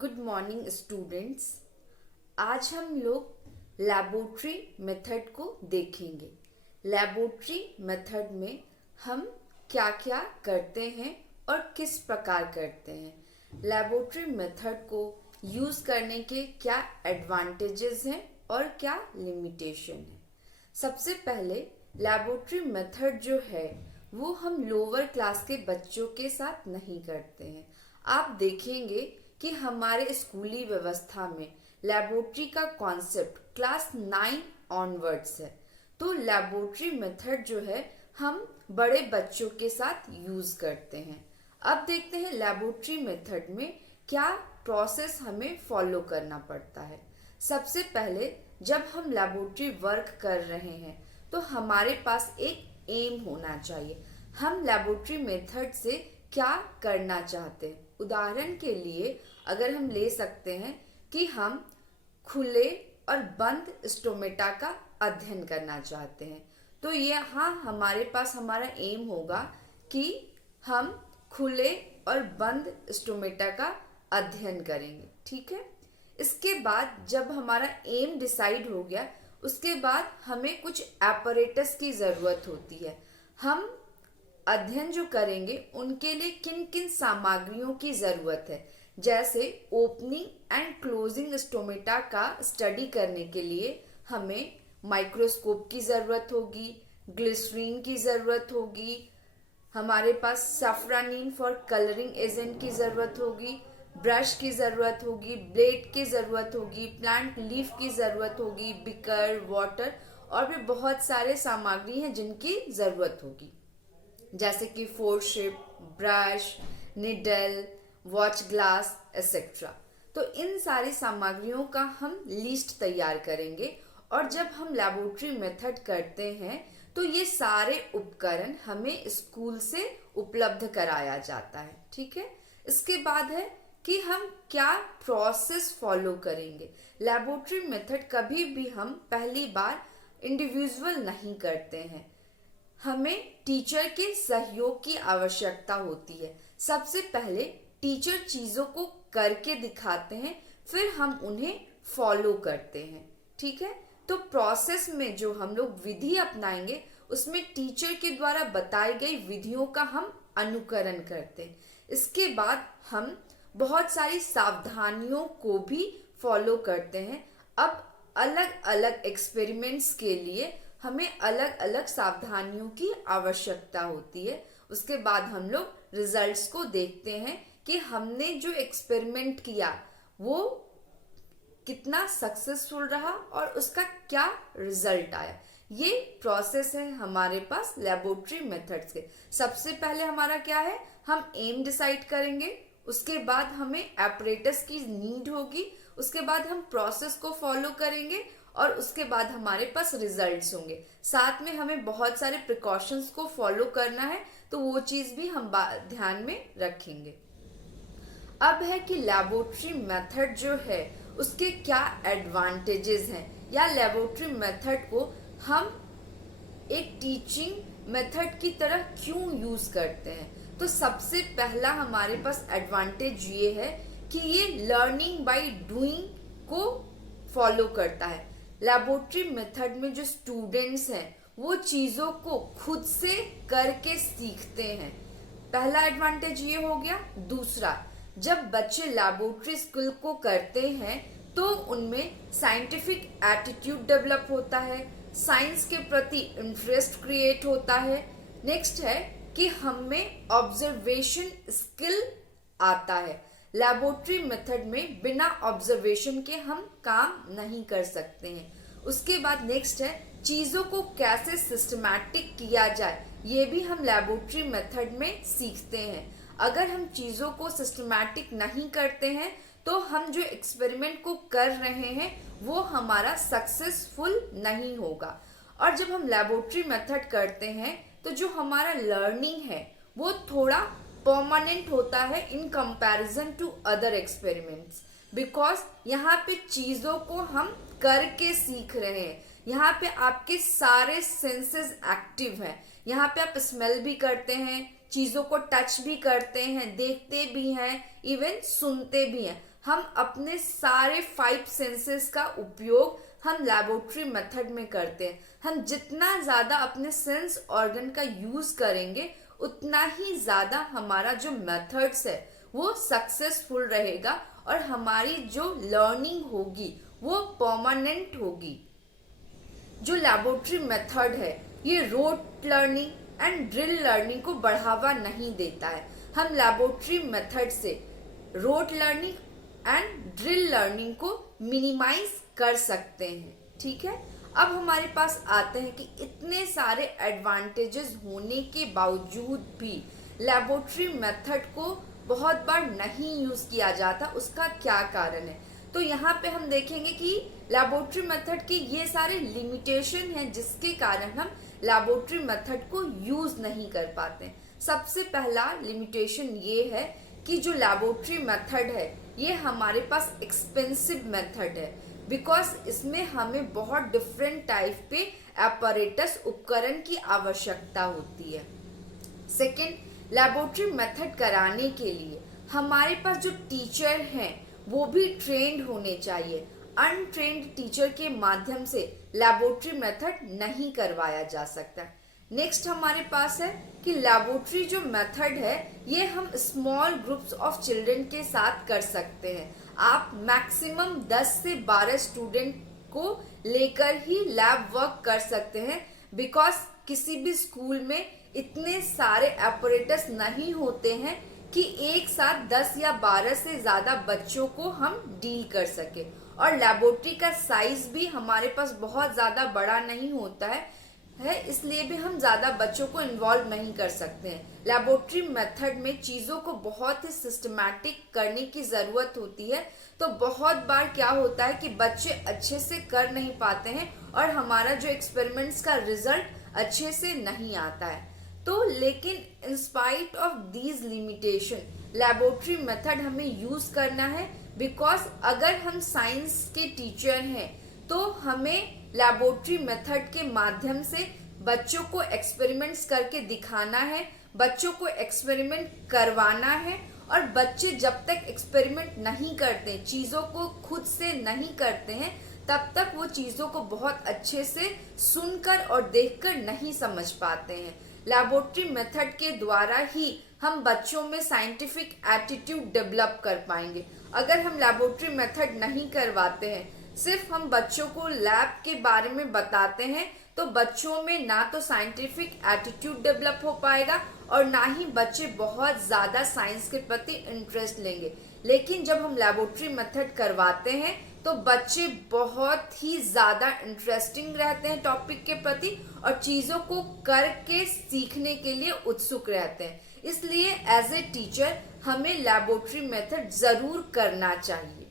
Good morning students. आज हम लोग लैबोरेटरी मेथड को देखेंगे। लैबोरेटरी मेथड में हम क्या क्या करते हैं और किस प्रकार करते हैं। लैबोरेटरी मेथड को यूज़ करने के क्या एडवांटेजेस हैं और क्या लिमिटेशन है। सबसे पहले लैबोरेटरी मेथड जो है वो हम लोअर क्लास के बच्चों के साथ नहीं करते हैं। आप देखेंगे कि हमारे स्कूली व्यवस्था में लैबोरेटरी का कॉन्सेप्ट क्लास 9 ऑनवर्ड्स है। तो लैबोरेटरी मेथड जो है हम बड़े बच्चों के साथ यूज करते हैं। अब देखते हैं लैबोरेटरी मेथड में क्या प्रोसेस हमें फॉलो करना पड़ता है। सबसे पहले जब हम लैबोरेटरी वर्क कर रहे हैं तो हमारे पास एक एम होना चाहिए। हम लैबोरेटरी मेथड से क्या करना चाहते हैं। उदाहरण के लिए अगर हम ले सकते हैं कि हम खुले और बंद स्टोमेटा का अध्ययन करना चाहते हैं, तो यहाँ हमारे पास हमारा एम होगा कि हम खुले और बंद स्टोमेटा का अध्ययन करेंगे। ठीक है। इसके बाद जब हमारा एम डिसाइड हो गया, उसके बाद हमें कुछ एपरेटस की जरूरत होती है। हम अध्ययन जो करेंगे उनके लिए किन किन सामग्रियों की जरूरत है, जैसे ओपनिंग एंड क्लोजिंग स्टोमेटा का स्टडी करने के लिए हमें माइक्रोस्कोप की जरूरत होगी, ग्लिसरीन की जरूरत होगी, हमारे पास सफ्रानीन फॉर कलरिंग एजेंट की जरूरत होगी, ब्रश की जरूरत होगी, ब्लेड की जरूरत होगी, प्लांट लीफ की जरूरत होगी, बिकर, वाटर और भी बहुत सारे सामग्री हैं जिनकी जरूरत होगी, जैसे कि forceps, brush, needle, watch glass etcetera. तो इन सारी सामग्रियों का हम लिस्ट तैयार करेंगे और जब हम लैबोरेटरी मेथड करते हैं तो ये सारे उपकरण हमें स्कूल से उपलब्ध कराया जाता है। ठीक है। इसके बाद है कि हम क्या प्रोसेस फॉलो करेंगे। लैबोरेटरी मेथड कभी भी हम पहली बार इंडिविजुअल नहीं करते हैं, हमें टीचर के सहयोग की आवश्यकता होती है। सबसे पहले टीचर चीजों को करके दिखाते हैं, फिर हम उन्हें फॉलो करते हैं। ठीक है। तो प्रोसेस में जो हम लोग विधि अपनाएंगे उसमें टीचर के द्वारा बताई गई विधियों का हम अनुकरण करते हैं। इसके बाद हम बहुत सारी सावधानियों को भी फॉलो करते हैं। अब अलग अलग एक्सपेरिमेंट्स के लिए हमें अलग अलग सावधानियों की आवश्यकता होती है। उसके बाद हम लोग रिजल्ट्स को देखते हैं कि हमने जो एक्सपेरिमेंट किया वो कितना सक्सेसफुल रहा और उसका क्या रिजल्ट आया। ये प्रोसेस है हमारे पास लैबोरेटरी मेथड्स के। सबसे पहले हमारा क्या है, हम एम डिसाइड करेंगे, उसके बाद हमें एपरेटस की नीड होगी, उसके बाद हम प्रोसेस को फॉलो करेंगे और उसके बाद हमारे पास रिजल्ट्स होंगे। साथ में हमें बहुत सारे प्रिकॉशंस को फॉलो करना है, तो वो चीज भी हम ध्यान में रखेंगे। अब है कि लैबोरेटरी मेथड जो है उसके क्या एडवांटेजेस हैं, या लैबोरेटरी मेथड को हम एक टीचिंग मेथड की तरह क्यों यूज करते हैं। तो सबसे पहला हमारे पास एडवांटेज ये है कि ये लर्निंग बाय डूइंग को फॉलो करता है। लैबोरेटरी मेथड में जो स्टूडेंट्स हैं वो चीजों को खुद से करके सीखते हैं। पहला एडवांटेज ये हो गया। दूसरा, जब बच्चे लैबोरेटरी स्किल को करते हैं तो उनमें साइंटिफिक एटीट्यूड डेवलप होता है, साइंस के प्रति इंटरेस्ट क्रिएट होता है। नेक्स्ट है कि हमें ऑब्जर्वेशन स्किल आता है। लैबोरेटरी मेथड में बिना ऑब्जर्वेशन के हम काम नहीं कर सकते हैं। उसके बाद नेक्स्ट है चीजों को कैसे सिस्टमैटिक किया जाए, ये भी हम लैबोरेटरी मेथड में सीखते हैं। अगर हम चीजों को सिस्टमैटिक नहीं करते हैं तो हम जो एक्सपेरिमेंट को कर रहे हैं वो हमारा सक्सेसफुल नहीं होगा। और जब हम लैबोरेटरी मेथड करते हैं तो जो हमारा लर्निंग है वो थोड़ा परमानेंट होता है in comparison to other experiments, because यहाँ पे चीजों को हम करके सीख रहे हैं। यहाँ पे आपके सारे सेंसेस एक्टिव हैं। यहाँ पे आप स्मेल भी करते हैं, चीजों को टच भी करते हैं, देखते भी हैं, इवन सुनते भी हैं। हम अपने सारे 5 सेंसेस का उपयोग हम लैबोरेटरी मेथड में करते हैं। हम जितना ज़्यादा अपने सेंस ऑर्गन का यूज़ करेंगे उतना ही ज़्यादा हमारा जो मेथड्स है वो सक्सेसफुल रहेगा और हमारी जो लर्निंग होगी वो परमानेंट होगी। जो लैबोरेटरी मेथड है ये rote learning and drill learning को बढ़ावा नहीं देता है। हम लैबोरेटरी मेथड से rote learning and drill learning को मिनिमाइज कर सकते हैं। ठीक है, अब हमारे पास आते हैं कि इतने सारे एडवांटेजेस होने के बावजूद भी लैबोरेटरी मेथड को बहुत बार नहीं यूज किया जाता, उसका क्या कारण है। तो यहाँ पे हम देखेंगे कि लैबोरेटरी मेथड के ये सारे लिमिटेशन हैं जिसके कारण हम लैबोरेटरी मेथड को यूज नहीं कर पाते। सबसे पहला लिमिटेशन ये है कि जो लैबोरेटरी मेथड है ये हमारे पास एक्सपेंसिव मेथड है, बिकॉज इसमें हमें बहुत डिफरेंट टाइप पे एपरेटस उपकरण की आवश्यकता होती है। सेकेंड, लैबोरेटरी मेथड कराने के लिए हमारे पास जो टीचर हैं वो भी ट्रेंड होने चाहिए। अनट्रेंड टीचर के माध्यम से लैबोरेटरी मेथड नहीं करवाया जा सकता। नेक्स्ट हमारे पास है कि लैबोरेटरी जो मेथड है ये हम स्मॉल ग्रुप्स ऑफ चिल्ड्रन के साथ कर सकते हैं। आप मैक्सिमम 10 से 12 स्टूडेंट को लेकर ही लैब वर्क कर सकते हैं, बिकॉज किसी भी स्कूल में इतने सारे एपरेटस नहीं होते हैं कि एक साथ 10 या 12 से ज्यादा बच्चों को हम डील कर सके। और लैबोरेटरी का साइज भी हमारे पास बहुत ज्यादा बड़ा नहीं होता है, इसलिए भी हम ज्यादा बच्चों को इन्वॉल्व नहीं कर सकते हैं। लैबोरेटरी मेथड में चीजों को बहुत ही सिस्टमैटिक करने की जरूरत होती है, तो बहुत बार क्या होता है कि बच्चे अच्छे से कर नहीं पाते हैं और हमारा जो एक्सपेरिमेंट्स का रिजल्ट अच्छे से नहीं आता है। तो लेकिन in spite of these limitation laboratory method हमें यूज करना है, बिकॉज अगर हम साइंस के टीचर हैं तो हमें लैबोरेटरी मेथड के माध्यम से बच्चों को एक्सपेरिमेंट्स करके दिखाना है, बच्चों को एक्सपेरिमेंट करवाना है। और बच्चे जब तक एक्सपेरिमेंट नहीं करते, चीज़ों को खुद से नहीं करते हैं, तब तक वो चीज़ों को बहुत अच्छे से सुनकर और देखकर नहीं समझ पाते हैं। लैबोरेटरी मेथड के द्वारा ही हम बच्चों में साइंटिफिक एटीट्यूड डेवलप कर पाएंगे। अगर हम लैबोरेटरी मेथड नहीं करवाते हैं, सिर्फ हम बच्चों को लैब के बारे में बताते हैं, तो बच्चों में ना तो साइंटिफिक एटीट्यूड डेवलप हो पाएगा और ना ही बच्चे बहुत ज़्यादा साइंस के प्रति इंटरेस्ट लेंगे। लेकिन जब हम लैबोरेटरी मेथड करवाते हैं तो बच्चे बहुत ही ज़्यादा इंटरेस्टिंग रहते हैं टॉपिक के प्रति और चीज़ों को करके सीखने के लिए उत्सुक रहते हैं। इसलिए एज ए टीचर हमें लैबोरेटरी मेथड ज़रूर करना चाहिए।